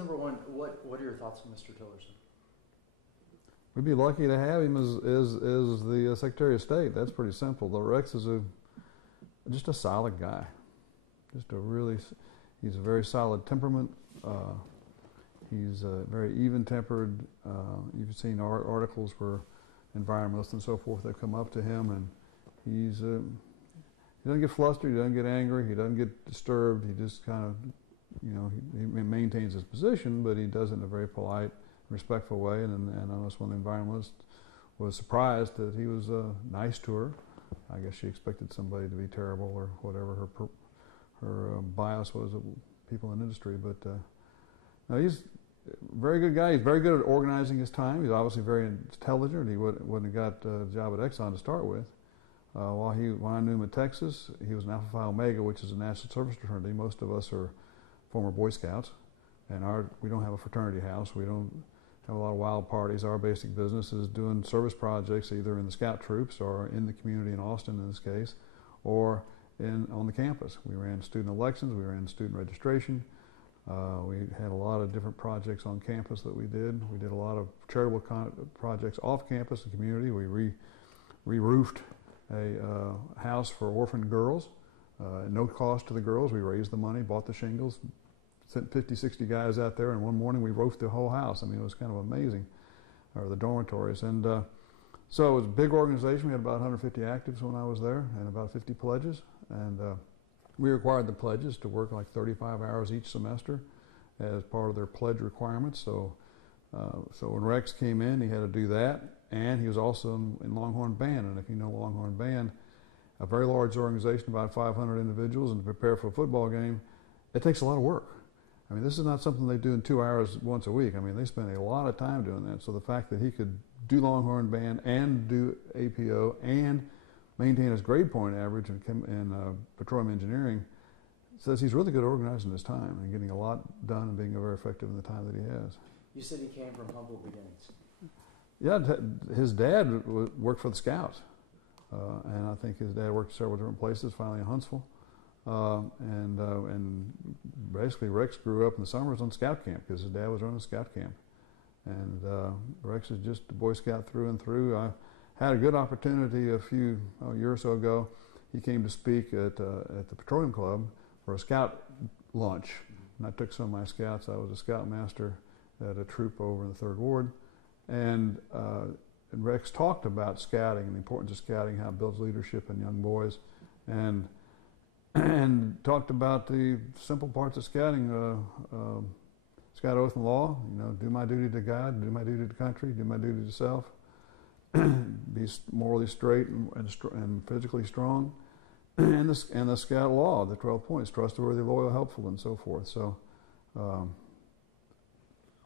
Number one, what are your thoughts on Mr. Tillerson? We'd be lucky to have him as the Secretary of State. That's pretty simple. Though Rex is just a solid guy. He's a very solid temperament. He's very even-tempered. You've seen articles where environmentalists and so forth have come up to him, and he doesn't get flustered. He doesn't get angry. He doesn't get disturbed. He just kind of, he maintains his position, but he does it in a very polite, respectful way. And I noticed one of the environmentalists was surprised that he was nice to her. I guess she expected somebody to be terrible or whatever her bias was of people in industry. But no, he's a very good guy. He's very good at organizing his time. He's obviously very intelligent. He wouldn't have got a job at Exxon to start with. While I knew him at Texas, he was an Alpha Phi Omega, which is a national service fraternity. Most of us are former Boy Scouts, and we don't have a fraternity house. We don't have a lot of wild parties. Our basic business is doing service projects either in the Scout troops or in the community in Austin in this case, or on the campus. We ran student elections, we ran student registration. We had a lot of different projects on campus that we did. We did a lot of charitable projects off campus, the community. We re-roofed a house for orphan girls, no cost to the girls. We raised the money, bought the shingles, sent 50, 60 guys out there, and one morning we roofed the whole house. I mean, it was kind of amazing, or the dormitories. And so it was a big organization. We had about 150 actives when I was there, and about 50 pledges. And we required the pledges to work like 35 hours each semester as part of their pledge requirements. So when Rex came in, he had to do that, and he was also in Longhorn Band. And if you know Longhorn Band, a very large organization, about 500 individuals, and to prepare for a football game, it takes a lot of work. I mean, this is not something they do in 2 hours once a week. I mean, they spend a lot of time doing that. So the fact that he could do Longhorn Band and do APO and maintain his grade point average in petroleum engineering says he's really good at organizing his time and getting a lot done and being very effective in the time that he has. You said he came from humble beginnings. Yeah, his dad worked for the Scouts, and I think his dad worked several different places, finally in Huntsville. And basically Rex grew up in the summers on Scout camp because his dad was running a Scout camp. And Rex is just a Boy Scout through and through. I had a good opportunity a year or so ago. He came to speak at the Petroleum Club for a Scout lunch. And I took some of my Scouts. I was a Scoutmaster at a troop over in the 3rd Ward. And Rex talked about scouting and the importance of scouting, how it builds leadership in young boys, and talked about the simple parts of scouting. Scout oath and law, do my duty to God, do my duty to country, do my duty to self, be morally straight and physically strong, and the Scout law, the 12 points, trustworthy, loyal, helpful, and so forth. So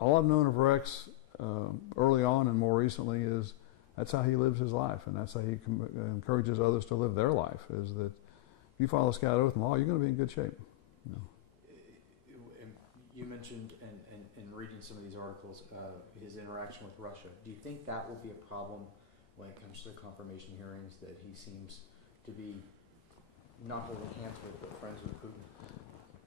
all I've known of Rex early on and more recently is that's how he lives his life, and that's how he encourages others to live their life, is that if you follow Scout oath and law, you're going to be in good shape. You mentioned in reading some of these articles his interaction with Russia. Do you think that will be a problem when it comes to confirmation hearings, that he seems to be not holding hands with but friends with Putin?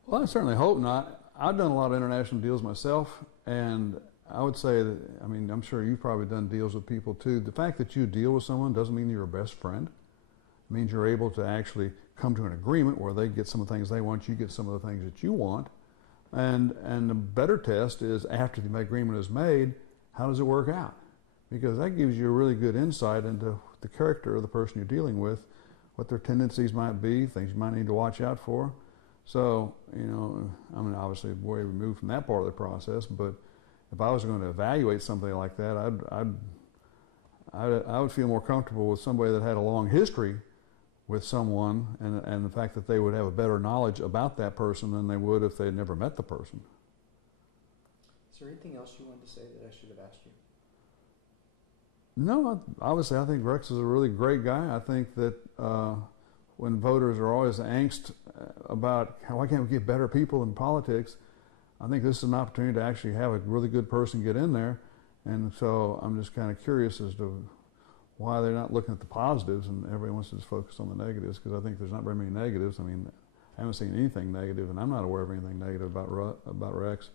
Well, I certainly hope not. I've done a lot of international deals myself, and I would say that, I mean, I'm sure you've probably done deals with people too. The fact that you deal with someone doesn't mean you're a best friend. It means you're able to actually come to an agreement where they get some of the things they want, you get some of the things that you want. And the better test is after the agreement is made, how does it work out? Because that gives you a really good insight into the character of the person you're dealing with, what their tendencies might be, things you might need to watch out for. So, I mean, obviously way removed from that part of the process, but if I was going to evaluate somebody like that, I would feel more comfortable with somebody that had a long history with someone, and the fact that they would have a better knowledge about that person than they would if they had never met the person. Is there anything else you wanted to say that I should have asked you? No, obviously I think Rex is a really great guy. I think that when voters are always angst about why can't we get better people in politics, I think this is an opportunity to actually have a really good person get in there. And so I'm just kind of curious as to why they're not looking at the positives and everybody wants to just focus on the negatives, because I think there's not very many negatives. I mean, I haven't seen anything negative, and I'm not aware of anything negative about Rex.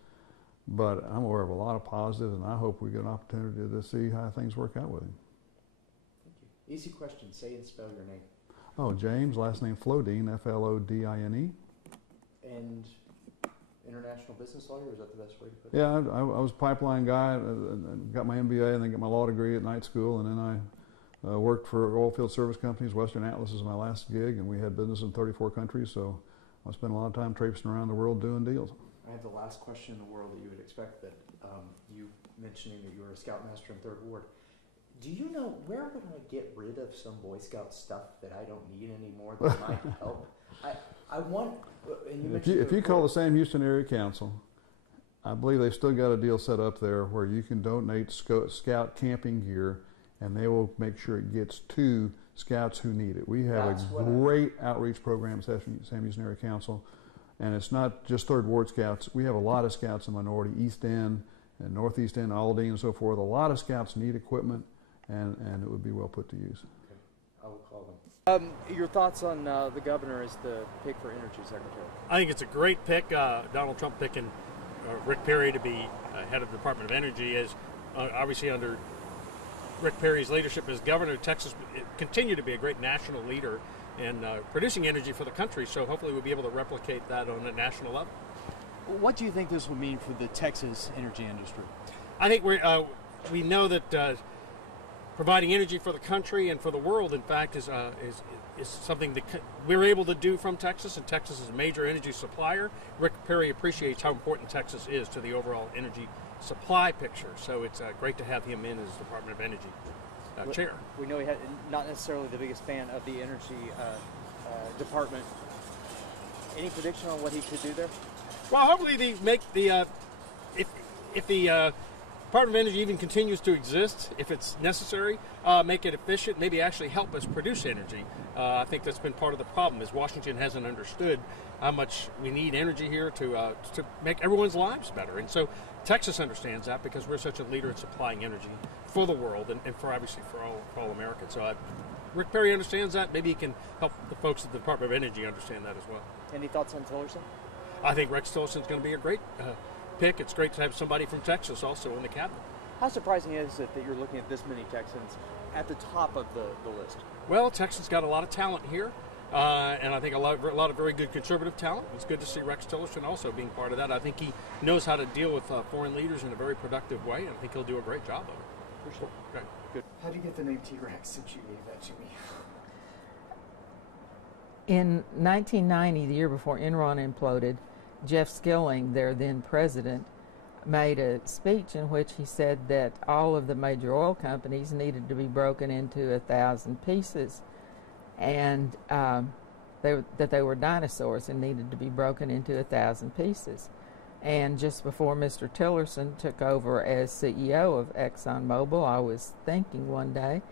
But I'm aware of a lot of positives, and I hope we get an opportunity to see how things work out with him. Thank you. Easy question. Say and spell your name. Oh, James, last name Flodine, Flodine. And international business lawyer, is that the best way to put it? Yeah, I was a pipeline guy, got my MBA, and then got my law degree at night school, and then I worked for oilfield service companies. Western Atlas is my last gig, and we had business in 34 countries, so I spent a lot of time traipsing around the world doing deals. I have the last question in the world that you would expect, that you mentioning that you were a scoutmaster in 3rd Ward. Do you know, where would I get rid of some Boy Scout stuff that I don't need anymore that might help? I want, and you mentioned if you call the Sam Houston Area Council, I believe they've still got a deal set up there where you can donate Scout camping gear, and they will make sure it gets to Scouts who need it. We have a great outreach program at Sam Houston Area Council, and it's not just 3rd Ward Scouts. We have a lot of Scouts in minority, East End and Northeast End, Aldine and so forth. A lot of Scouts need equipment, and it would be well put to use. Okay, I will call them. Your thoughts on the governor as the pick for energy secretary? I think it's a great pick. Donald Trump picking Rick Perry to be head of the Department of Energy is obviously under Rick Perry's leadership as governor. Texas continue to be a great national leader in producing energy for the country. So hopefully we'll be able to replicate that on a national level. What do you think this will mean for the Texas energy industry? I think we know that providing energy for the country and for the world, in fact, is something that we're able to do from Texas, and Texas is a major energy supplier. Rick Perry appreciates how important Texas is to the overall energy supply picture, so it's great to have him in as Department of Energy chair. We know he had not necessarily the biggest fan of the energy department. Any prediction on what he could do there? Well, hopefully they make the if the Department of Energy even continues to exist, if it's necessary, make it efficient, maybe actually help us produce energy. I think that's been part of the problem, is Washington hasn't understood how much we need energy here to make everyone's lives better. And so Texas understands that, because we're such a leader in supplying energy for the world and for obviously for all Americans. So Rick Perry understands that. Maybe he can help the folks at the Department of Energy understand that as well. Any thoughts on Tillerson? I think Rex Tillerson's going to be a great pick. It's great to have somebody from Texas also in the cabinet. How surprising is it that you're looking at this many Texans at the top of the list? Well, Texas got a lot of talent here, and I think a lot of very good conservative talent. It's good to see Rex Tillerson also being part of that. I think he knows how to deal with foreign leaders in a very productive way, and I think he'll do a great job of it. For sure. Okay. Good. How do you get the name T-Rex since you gave that to me? In 1990, the year before Enron imploded, Jeff Skilling, their then president, made a speech in which he said that all of the major oil companies needed to be broken into 1,000 pieces, and that they were dinosaurs and needed to be broken into 1,000 pieces. And just before Mr. Tillerson took over as CEO of ExxonMobil, I was thinking one day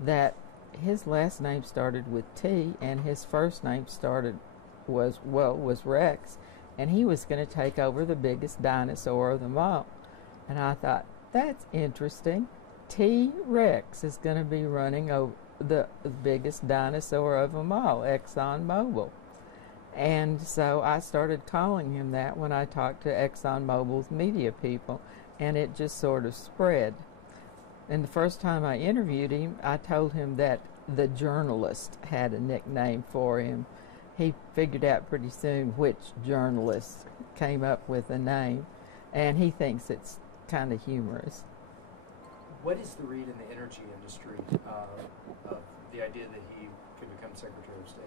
that his last name started with T and his first name was Rex, and he was going to take over the biggest dinosaur of them all. And I thought, that's interesting. T-Rex is going to be running over the biggest dinosaur of them all, ExxonMobil. And so I started calling him that when I talked to ExxonMobil's media people, and it just sort of spread. And the first time I interviewed him, I told him that the journalist had a nickname for him. He figured out pretty soon which journalist came up with a name, and he thinks it's kind of humorous. What is the read in the energy industry of the idea that he could become Secretary of State?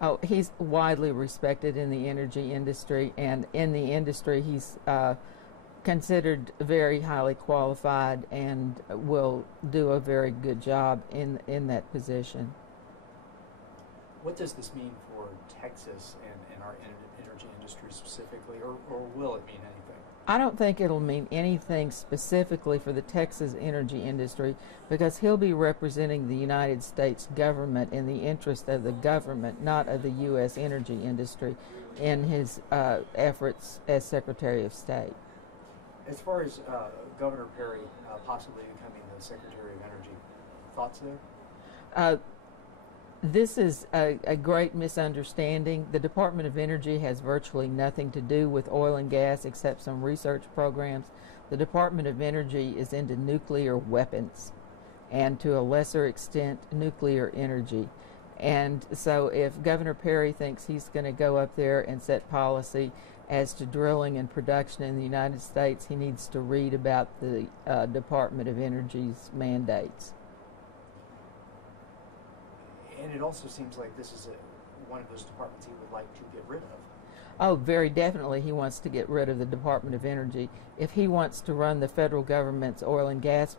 Oh, he's widely respected in the energy industry, and in the industry he's considered very highly qualified and will do a very good job in that position. What does this mean for Texas and our energy industry specifically, or will it mean anything? I don't think it'll mean anything specifically for the Texas energy industry, because he'll be representing the United States government in the interest of the government, not of the U.S. energy industry, in his efforts as Secretary of State. As far as Governor Perry possibly becoming the Secretary of Energy, thoughts there? This is a great misunderstanding. The Department of Energy has virtually nothing to do with oil and gas except some research programs. The Department of Energy is into nuclear weapons and, to a lesser extent, nuclear energy. And so if Governor Perry thinks he's going to go up there and set policy as to drilling and production in the United States, he needs to read about the Department of Energy's mandates. And it also seems like this is one of those departments he would like to get rid of. Oh, very definitely he wants to get rid of the Department of Energy. If he wants to run the federal government's oil and gas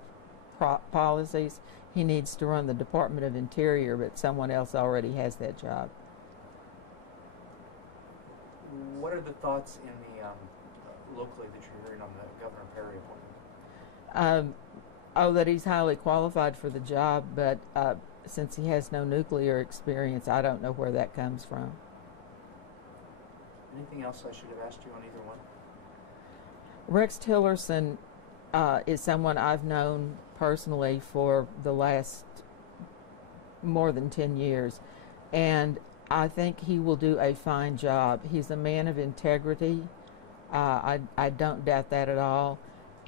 policies, he needs to run the Department of Interior, but someone else already has that job. What are the thoughts in the locally that you're hearing on the Governor Perry appointment? That he's highly qualified for the job, but since he has no nuclear experience, I don't know where that comes from. Anything else I should have asked you on either one? Rex Tillerson is someone I've known personally for the last more than 10 years, and I think he will do a fine job. He's a man of integrity. I don't doubt that at all.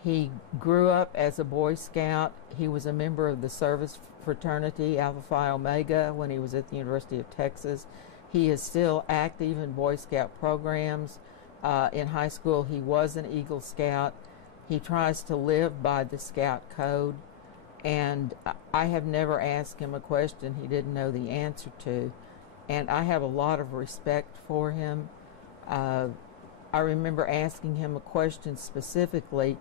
He grew up as a Boy Scout. He was a member of the service fraternity Alpha Phi Omega when he was at the University of Texas. He is still active in Boy Scout programs. In high school, he was an Eagle Scout. He tries to live by the Scout Code, and I have never asked him a question he didn't know the answer to, and I have a lot of respect for him. I remember asking him a question specifically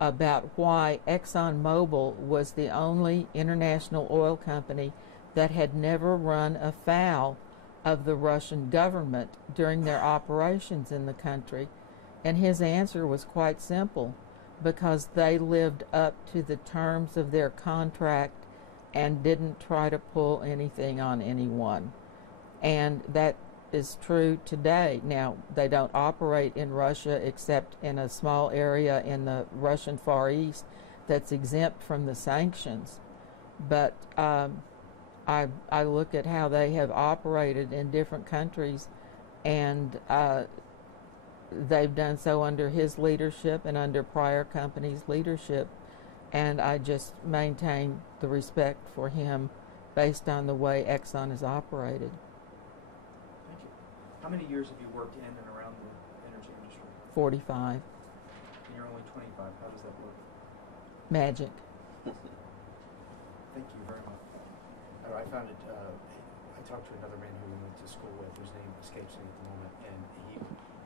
about why ExxonMobil was the only international oil company that had never run afoul of the Russian government during their operations in the country. And his answer was quite simple: because they lived up to the terms of their contract and didn't try to pull anything on anyone. And that is true today. Now, they don't operate in Russia except in a small area in the Russian Far East that's exempt from the sanctions. But I look at how they have operated in different countries, and they've done so under his leadership and under prior companies' leadership, and I just maintain the respect for him based on the way Exxon has operated. Thank you. How many years have you worked in and around the energy industry? 45. And you're only 25. How does that work? Magic. Thank you very much. I found it, I talked to another man who we went to school with, whose name escapes me at the moment, and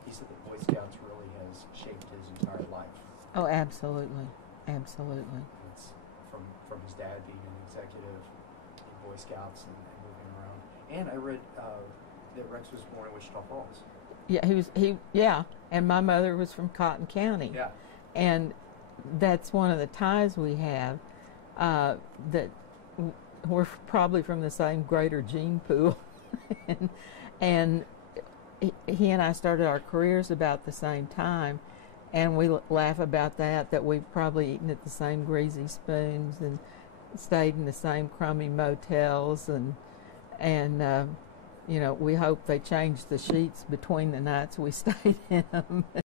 he said that Boy Scouts really has shaped his entire life. Oh, absolutely. Absolutely. It's from his dad being an executive in Boy Scouts and moving around. And I read that Rex was born in Wichita Falls. Yeah, and my mother was from Cotton County. Yeah. And that's one of the ties we have, that we're probably from the same greater gene pool. and he and I started our careers about the same time, and we laugh about that we've probably eaten at the same greasy spoons and stayed in the same crummy motels, and we hope they changed the sheets between the nights we stayed in them.